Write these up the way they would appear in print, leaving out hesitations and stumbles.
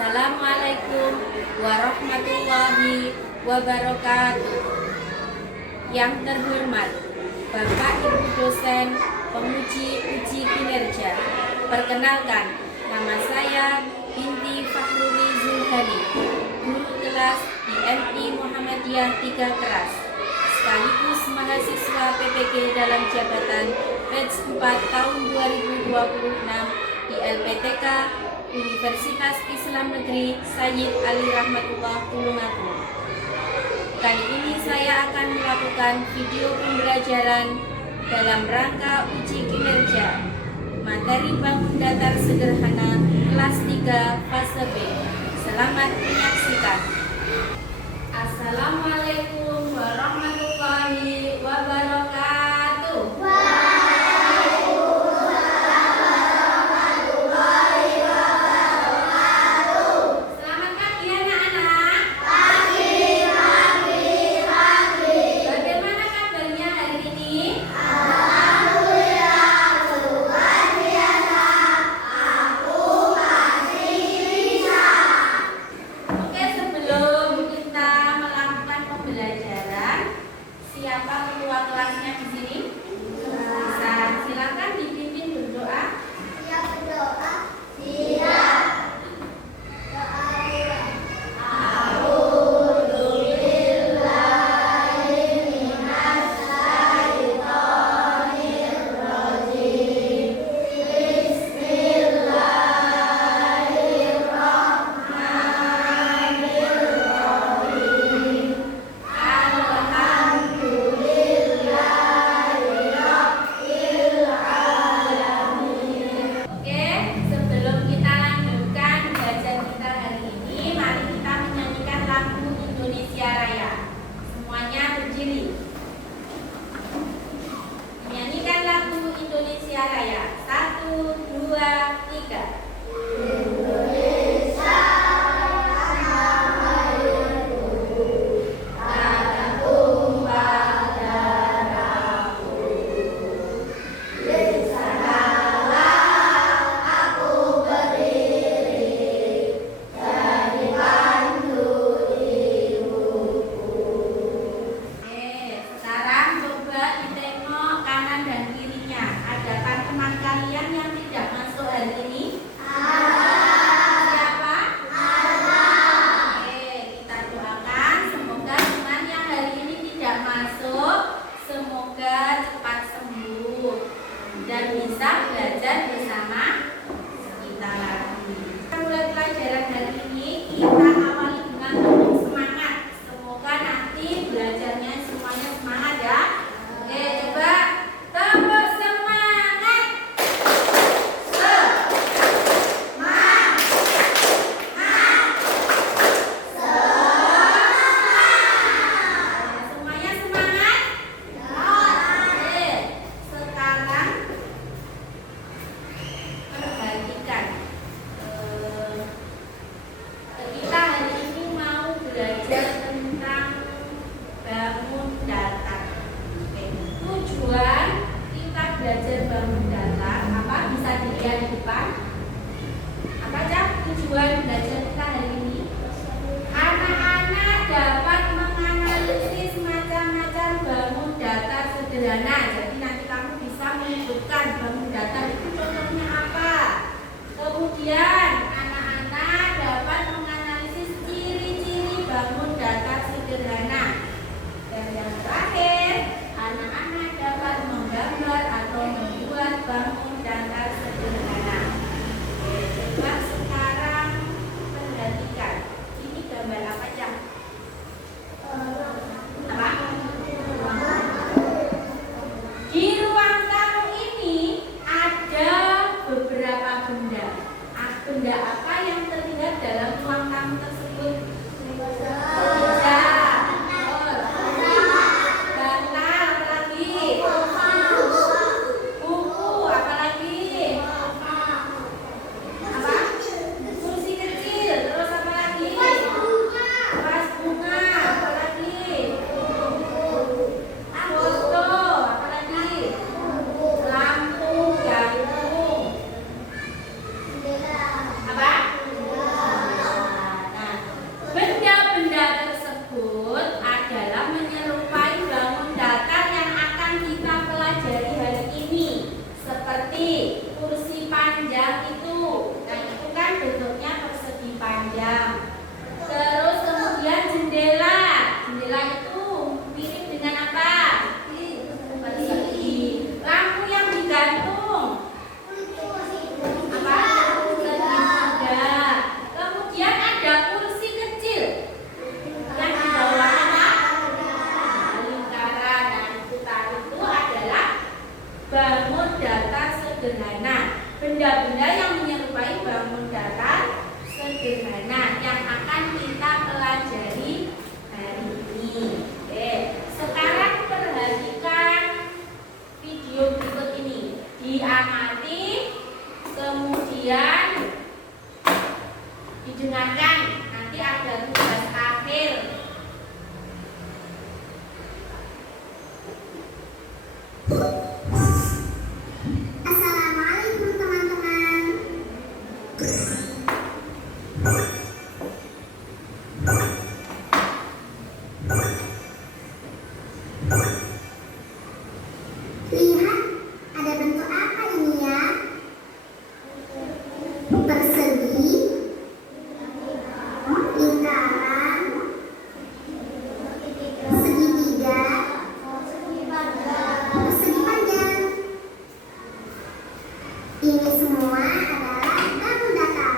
Assalamualaikum warahmatullahi wabarakatuh. Yang terhormat Bapak Ibu dosen penguji uji kinerja, perkenalkan, nama saya Binti Fakhruli Zulhani, guru kelas di MI Muhammadiyah 3 Keras, sekaligus mahasiswa PPG dalam jabatan batch 4 tahun 2026 di LPTK Universitas Islam Negeri Sayyid Ali Rahmatullah Tulungagung. Kali ini saya akan melakukan video pembelajaran dalam rangka uji kinerja materi bangun datar sederhana kelas 3 fase B. Selamat menyaksikan. Assalamualaikum warahmatullahi wabarakatuh. Siapa ketua kelasnya di sini? Bisa silakan dipimpin berdoa. Siap berdoa. Siap. Menyanyikan lagu Indonesia Raya. 1, 2, 3. Indonesia tanah tumpah darahku, di sanalah aku berdiri, jadi pandu ibuku. Sekarang coba ditengok kanan dan kirinya. Ada teman kalian yang tidak masuk hari ini? Siapa? Kita doakan semoga teman yang hari ini tidak masuk semoga cepat sembuh dan bisa belajar bersama kita lagi. Kita mulai pelajaran hari ini, kita awali dengan penuh semangat. Semoga nanti belajarnya semuanya semangat ya. Oke, coba tepuk semangat. Semuanya semangat? Oke, sekarang perhatikan. Kita hari ini mau belajar tentang bangun datar. Oke, tujuan kita belajar bangun datar apa? Bisa dilihat di depan. Apa aja tujuan belajar kita hari ini? Anak-anak dapat menganalisis macam-macam bangun datar sederhana. Jadi nanti kamu bisa menyebutkan bangun datar itu contohnya apa. Kemudian anak-anak dapat menganalisis ciri-ciri bangun datar sederhana. Dan yang terakhir, anak-anak dapat menggambar atau membuat bangun datar sederhana. Oke, coba sekarang perhatikan. Ini gambar apa aja? Apa? Di ruang tamu ini ada beberapa benda. Benda apa yang terlihat dalam ruang tamu tersebut? Meja, bantal, apa lagi? Buku, apa lagi? Apa? Kursi kecil, terus apa lagi? Vas bunga, apa lagi? Foto, apa lagi? Lampu, gantung. Apa? datar sederhana yang akan kita pelajari hari ini. Oke, sekarang perhatikan video berikut ini. Diamati, kemudian didengarkan. Nanti ada tugas akhir. Assalamualaikum teman-teman. Lihat, ada bentuk apa ini ya? Persegi, lingkaran, segitiga, persegi panjang. Ini semua adalah bangun datar.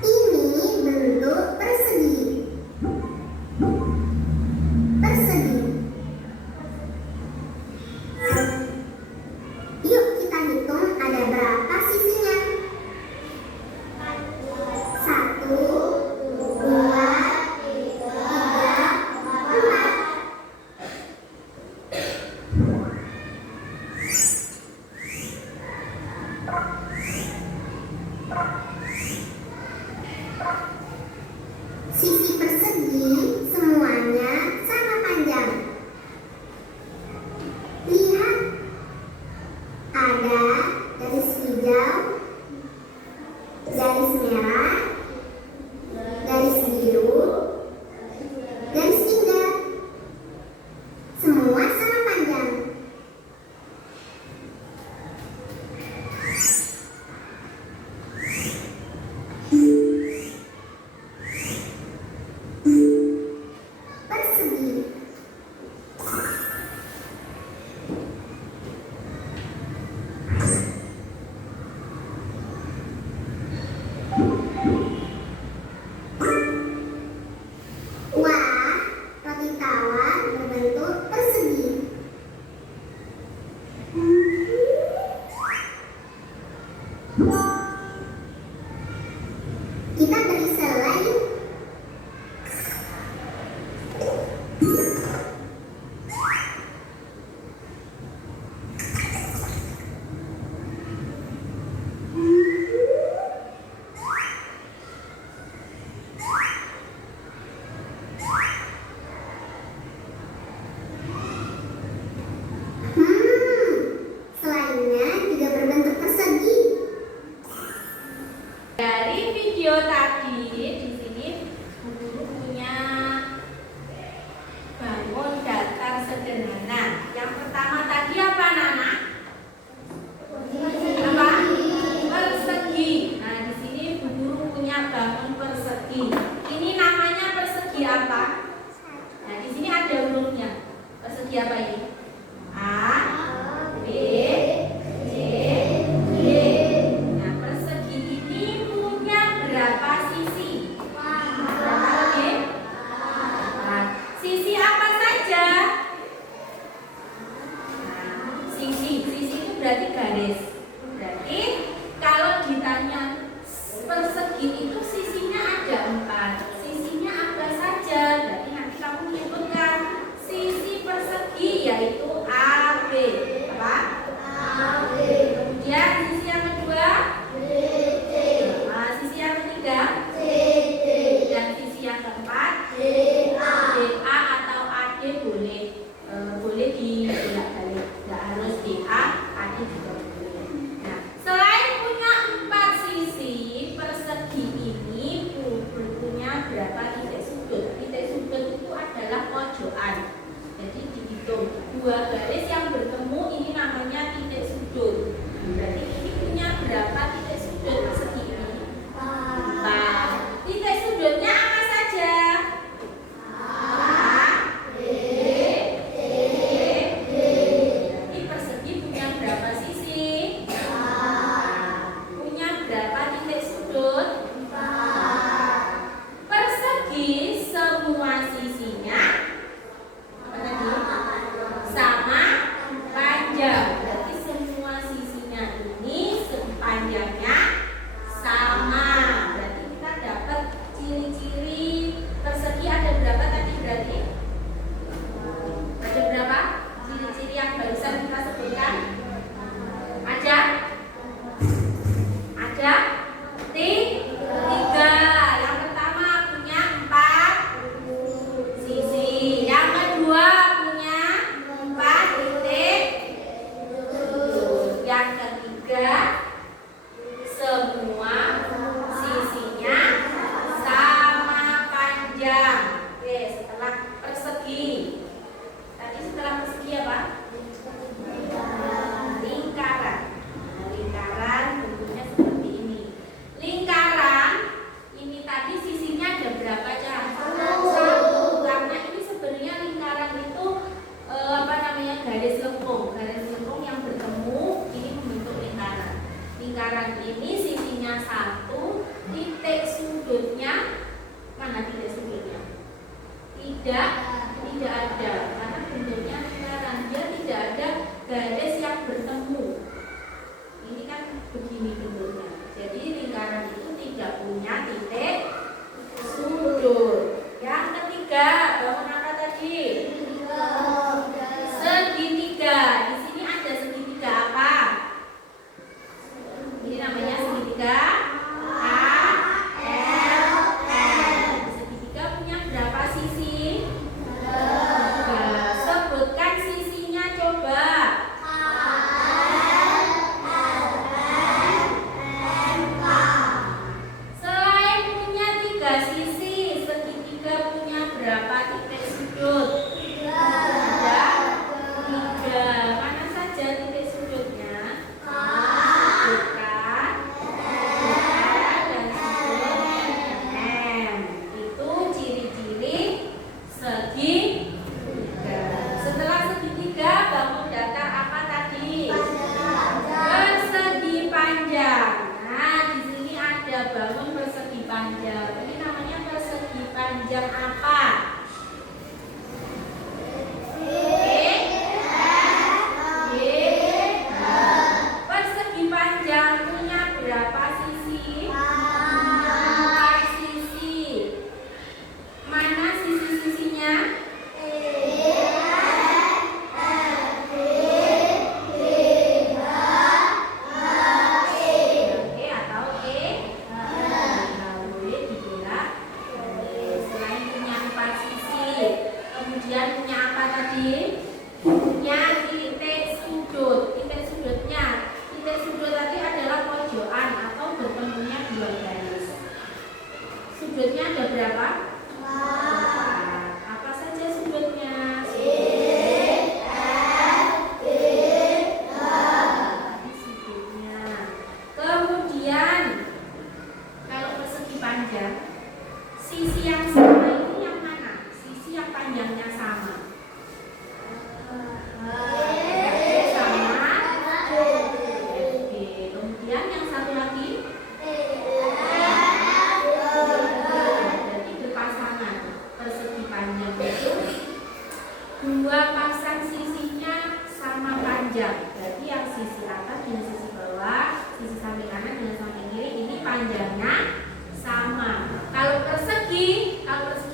Ini bentuk persegi. Persegi. Yuk kita hitung ada berapa sisinya. 1, 2, 3, 4. Sisi persegi semuanya sama panjang. Lihat, ada garis hijau, garis merah, garis biru, garis indah. Semua sama panjang. Persegi. Wah, roti tawar berbentuk persegi. Kita beri selai. Selainya juga berbentuk persegi. Dari video tadi di sini Bu Guru punya bangun datar sederhana. Yang pertama tadi apa, Nana? Apa? Persegi. Nah, di sini Bu Guru punya bangun persegi. Ini namanya persegi apa? Nah, di sini ada hurufnya. Persegi apa ini? A, B, C, D. Nah, persegi ini punya berapa sisi? Berapa lagi? Nah, sisi apa saja? Nah, sisi itu berarti garis. Berarti kalau ditanya persegi itu sisinya ada 4. Sisinya apa saja? Berarti nanti kamu menyebutkan sisi persegi yaitu garis lengkung yang bertemu ini membentuk lingkaran. Lingkaran ini sisinya 1, titik sudutnya mana titik sudutnya? Tidak ada, karena bentuknya lingkaran, dia tidak ada garis yang bertemu. Ini kan begini bentuknya. Jadi lingkaran itu tidak punya titik sudut. Yang ketiga, bangun apa tadi? Segitiga. Di sini ada segitiga apa? Ini namanya segitiga ALL. Segitiga punya berapa sisi? 3. Sebutkan sisinya coba. Selain punya 3 sisi, segitiga punya berapa titik sudut? 3. Mana saja titik sudutnya? Bukan, dan sudut M. Itu ciri-ciri segitiga. Setelah segitiga, bangun datar apa tadi? Persegi panjang. Nah, di sini ada bangun persegi panjang. Ini namanya persegi panjang apa? Persegi panjang punya berapa sisi? 4 sisi. Mana sisi-sisinya? E atau E? W dibolak. Selain punya 4 sisi, kemudian punya apa tadi? Punya titik sudut. Titik sudutnya, titik sudut tadi adalah pojokan atau bertemunya 2 garis. Sudutnya ada berapa? 4. Apa saja sudutnya? Sudutnya. Kemudian kalau persegi panjang, sisi yang sama ini yang mana? Sisi yang panjangnya sama. Sama. Oke. Kemudian yang satu lagi. Jadi berpasangan. Persegi panjang itu 2 pasang sisinya sama panjang. Berarti yang sisi atas dengan sisi bawah, sisi samping kanan dengan samping kiri ini panjangnya sama. Kalau persegi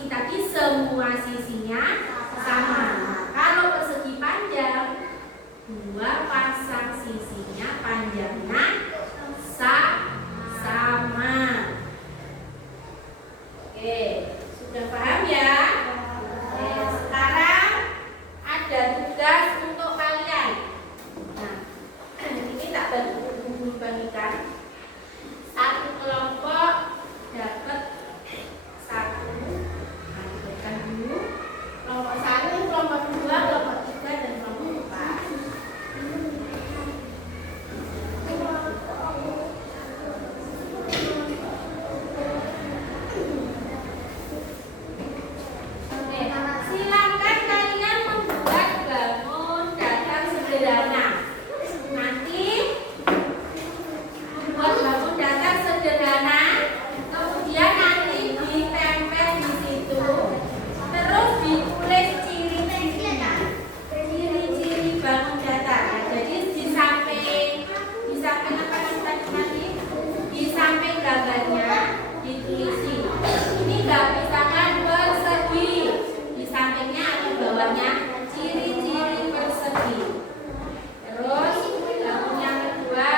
tadi semua sisinya sama. Kalau persegi panjang 2 pasang sisinya panjangnya sama. Oke, sudah paham ya? Oke, sekarang ada tugas untuk kalian. Nah, ini tak bagikan. Satu kelompok dapat 1. Nah, diberikan dulu. Kelompok 1, kelompok 2, kelompok 3, dan kelompok 4. Oke, silakan kalian membuat bangun datar sederhana. Nanti membuat bangun datar sederhana, kemudian nanti ditempel di situ, terus ditulis ciri-cirinya, ciri-ciri bangun datar. Nah, jadi di samping apa tadi? Di samping gambarnya ditulisi. Ini misalkan persegi, di sampingnya atau bawahnya ciri-ciri persegi. Terus bangun yang kedua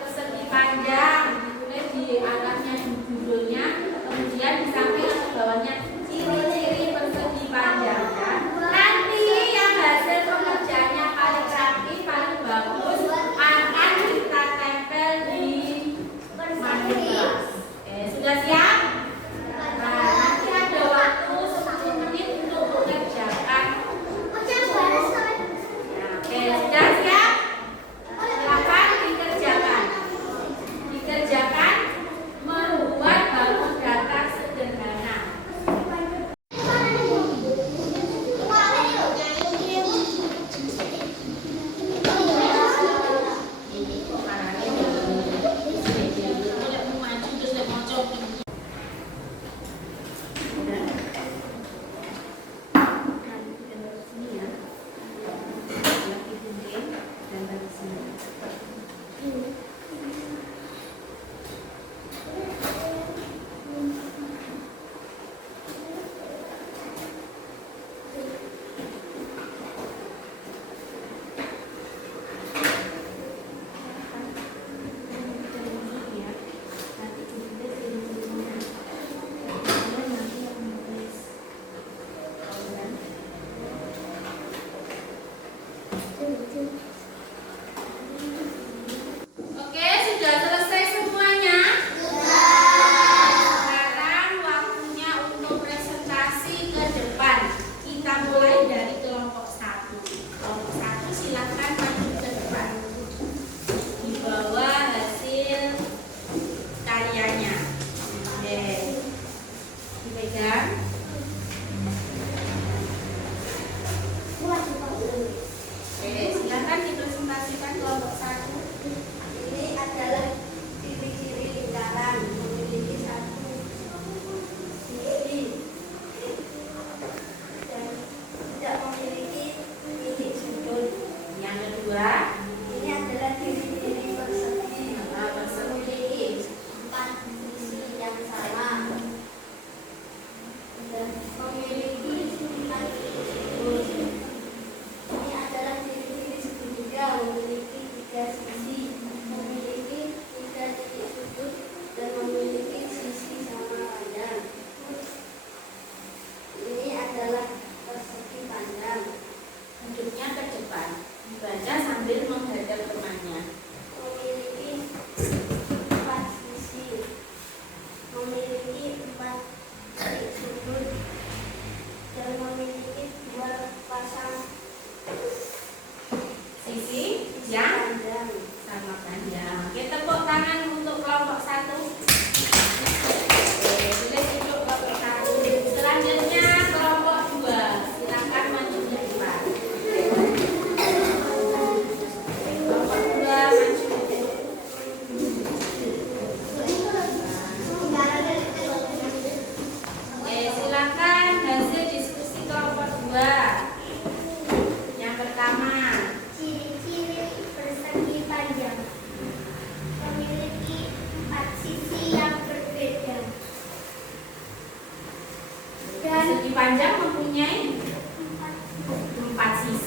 persegi panjang, ditulis di atasnya judulnya, kemudian di samping atau bawahnya ciri-ciri persegi panjang. Ya. Nanti yang hasil pengerjaannya paling rapi, paling bagus akan kita tempel di mandu kelas. Oke, sudah siap? Nah, nanti ada waktu 10 menit untuk mengerjakan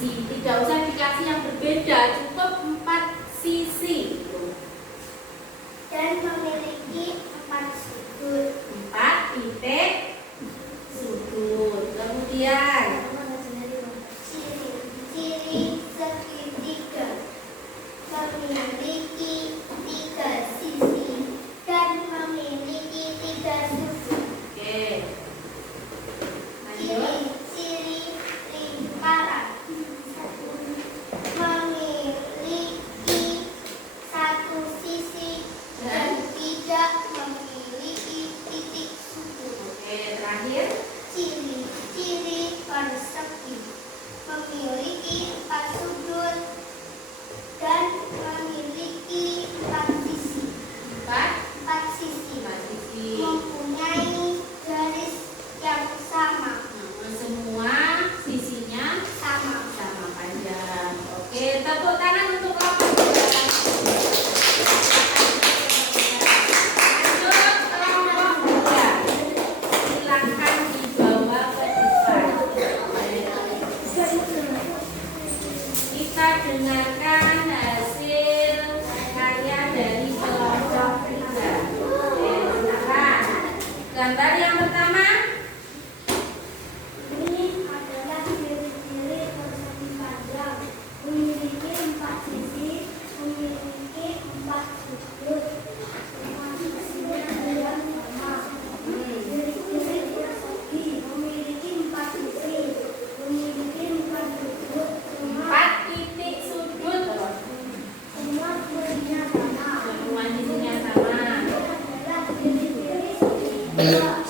sisi. Tidak usah dikasih yang berbeda, cukup 4 sisi. Dan memiliki 4 sudut. 4 titik sudut. Kemudian Ciri segitiga memiliki 3 sisi dan memiliki 3 sudut. oke. Lanjut. Ciri lingkaran memiliki 1 sisi dan tidak memiliki titik sudut. Oke, terakhir. Ciri persegi memiliki 4 sudut dan memiliki 4 sisi. 4 sisi sisi. mempunyai garis yang sama. Semua sisinya Sama. sama panjang. Oke, tepuk tangan untuk kelompok. Lanjut kelompok 2. Silakan dibawa ke depan. Kita dengarkan hasil karya dari kelompok 3. Oke, silakan. Gambar yang pertama. Ini adalah ciri-ciri persegi panjang. Memiliki 4 sisi, memiliki 4 sudut. Semua sisinya adalah sama. Ciri-ciri persegi memiliki 4 sisi, memiliki 4 sudut. 4 titik sudut. Semua sisinya sama. Semua sisinya sama. Adalah ciri-ciri segitiga.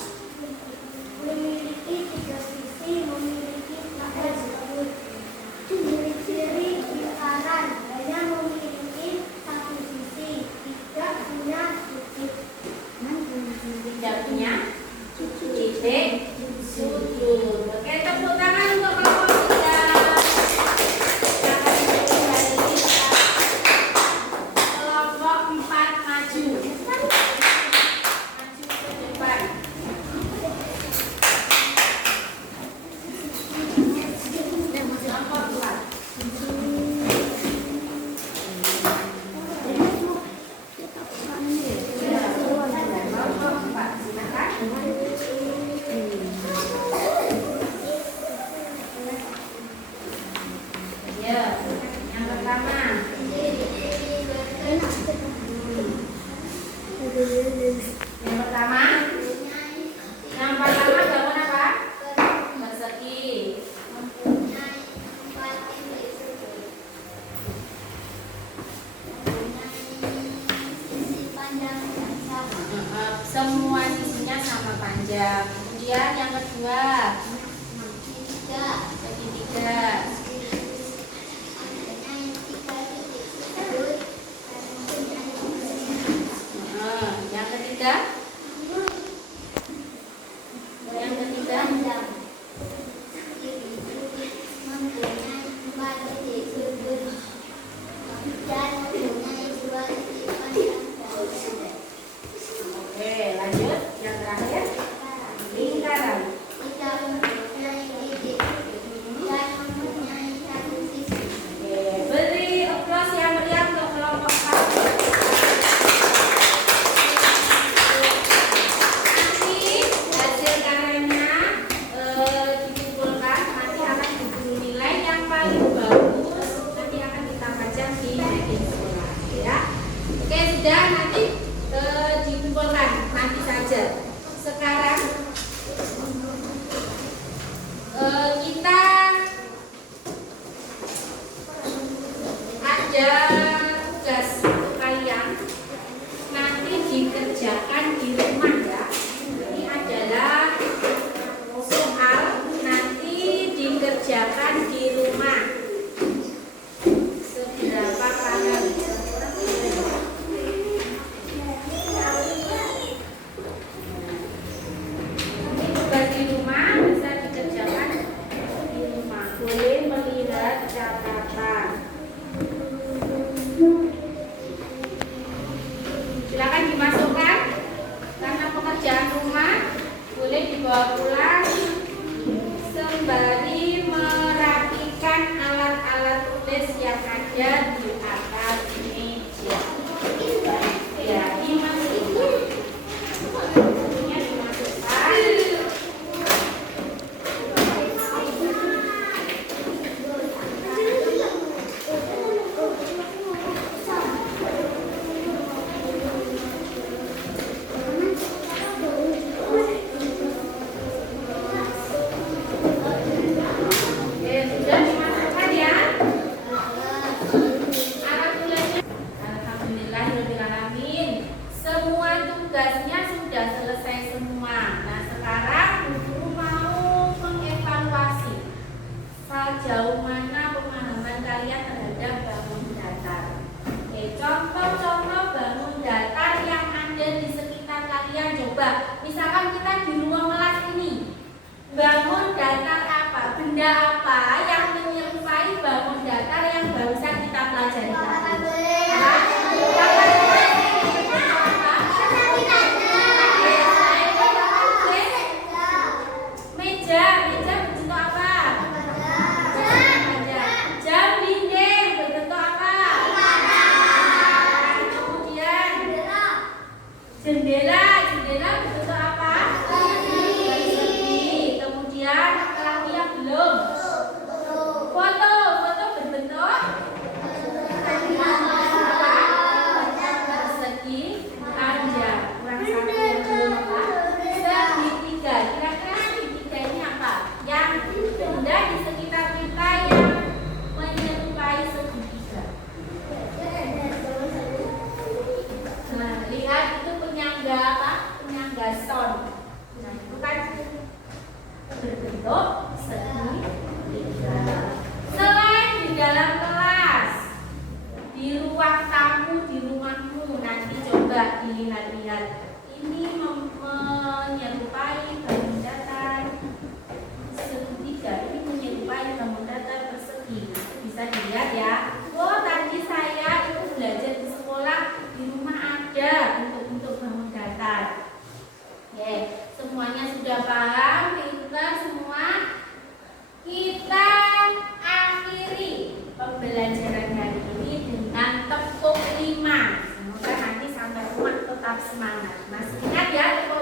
Memiliki 3 sisi, memiliki 4 sudut. Ciri-ciri lingkaran hanya memiliki 1 sisi, tidak punya sudut. Tidak punya titik sudut. Oke, tepuk tangan untuk kelompok 3. Kelompok 4 maju. Maju ke depan. Kelompok 4. Kelompok 4, silakan. Ya, yang pertama. Yang pertama. Yang pertama bangun apa? Persegi. Mempunyai 4 titik sudut. Mempunyai sisi panjang yang sama. Semua sisinya sama panjang. Kemudian yang kedua. Segitiga Segitiga. mempunyai 3 titik sudut dan mempunyai Yang ketiga. Yang ketiga. panjang. Mempunyai 4 titik sudut dan mempunyai 2 titik panjang dan pendek. Oke, lanjut. Yang terakhir. Lingkaran. Tidak mempunyai titik sudut dan mempunyai 1 sisi. Oke, beri aplaus yang meriah untuk kelompok 4. Nanti hasil karyanya dikumpulkan, nanti akan diberi nilai yang paling bagus, nanti akan kita pajang di media sekolah, ya. Oke, sudah, nanti dikumpulkan nanti saja. Sekarang kita ada tugas untuk kalian nanti dikerjakan di rumah, ya. Ini adalah soal nanti dikerjakan di rumah. Seberapa paham? Ini tugas di rumah bisa dikerjakan di rumah. Boleh melihat catatan. Silakan dimasukkan karena pekerjaan rumah boleh dibawa pulang sembari merapikan alat sejauh mana pemahaman kalian terhadap bangun datar? Oke, contoh-contoh bangun datar yang ada di sekitar kalian. Coba, misalkan kita di ruang kelas ini, bangun datar apa? Benda apa yang menyerupai bangun datar yang barusan kita pelajari? Jendela berbentuk apa? Persegi. Kemudian lagi yang belum. Foto berbentuk apa? Persegi panjang. Kurang satu yang belum apa? Segitiga. Kira-kira segitiga ini apa? Yang benda di sekitar kita yang menyerupai segitiga. Nah, lihat itu penyangga apa? Penyangga son. Nah, itu kan berbentuk segitiga. Selain di dalam kelas, di ruang tamu, di rumahmu, nanti coba dilihat-lihat. Ini menyerupai bangun datar segitiga. Ini menyerupai bangun datar persegi. Bisa dilihat ya. Oh, tadi saya itu belajar di sekolah, di rumah ada bentuk-bentuk bangun datar. Oke, semuanya sudah paham, pintar semua. Kita akhiri pembelajaran hari ini dengan tepuk 5. Semoga nanti sampai rumah tetap semangat. Masih ingat ya tepuk